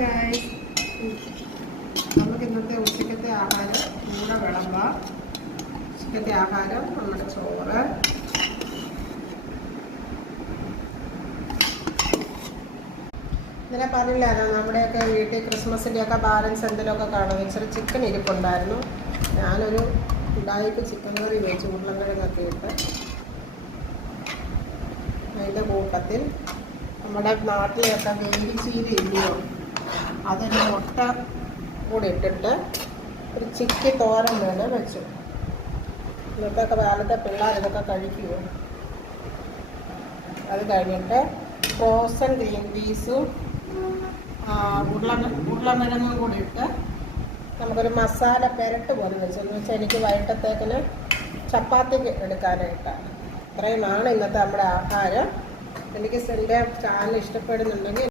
Guys, നമുക്ക് ഇന്നത്തെ ഉച്ചക്കത്തെ ആഹാരം കൂടെ വിളമ്പാം. ഉച്ചക്കത്തെ ആഹാരം നമ്മുടെ ചോറ്, ഇന്നലെ പറഞ്ഞില്ലായിരുന്നു നമ്മുടെയൊക്കെ വീട്ടിൽ ക്രിസ്മസിൻ്റെയൊക്കെ ബാലൻസ് എന്തെങ്കിലുമൊക്കെ കാണും. ഇച്ചിരി ചിക്കൻ ഇരിപ്പുണ്ടായിരുന്നു. ഞാനൊരു ഉടായിപ്പ് ചിക്കൻ കറി വെച്ച് ഉരുളക്കിഴങ്ങൊക്കെ ഇട്ട് അതിൻ്റെ കൂട്ടത്തിൽ നമ്മുടെ നാട്ടിലൊക്കെ വേലിച്ചീര ഇല്ലയോ, അതൊരു മുട്ട കൂടി ഇട്ടിട്ട് ഒരു ചിക്കി തോരൻ പോലെ വെച്ചു. ഇന്നത്തെയൊക്കെ കാലത്തെ പിള്ളേർ ഇതൊക്കെ കഴിക്കുമോ? അത് കഴിഞ്ഞിട്ട് ഫ്രോസൺ ഗ്രീൻ പീസും ഉരുളക്കിഴങ്ങും കൂടി ഇട്ട് നമുക്കൊരു മസാല പെരട്ട് പോലെ വെച്ചു. എന്ന് വെച്ചാൽ എനിക്ക് വൈകിട്ടത്തേക്കിന് ചപ്പാത്തിക്ക് എടുക്കാനായിട്ടാണ്. ഇത്രയുമാണ് ഇന്നത്തെ നമ്മുടെ ആഹാരം. എനിക്ക് എൻ്റെ ചാനൽ ഇഷ്ടപ്പെടുന്നുണ്ടെങ്കിൽ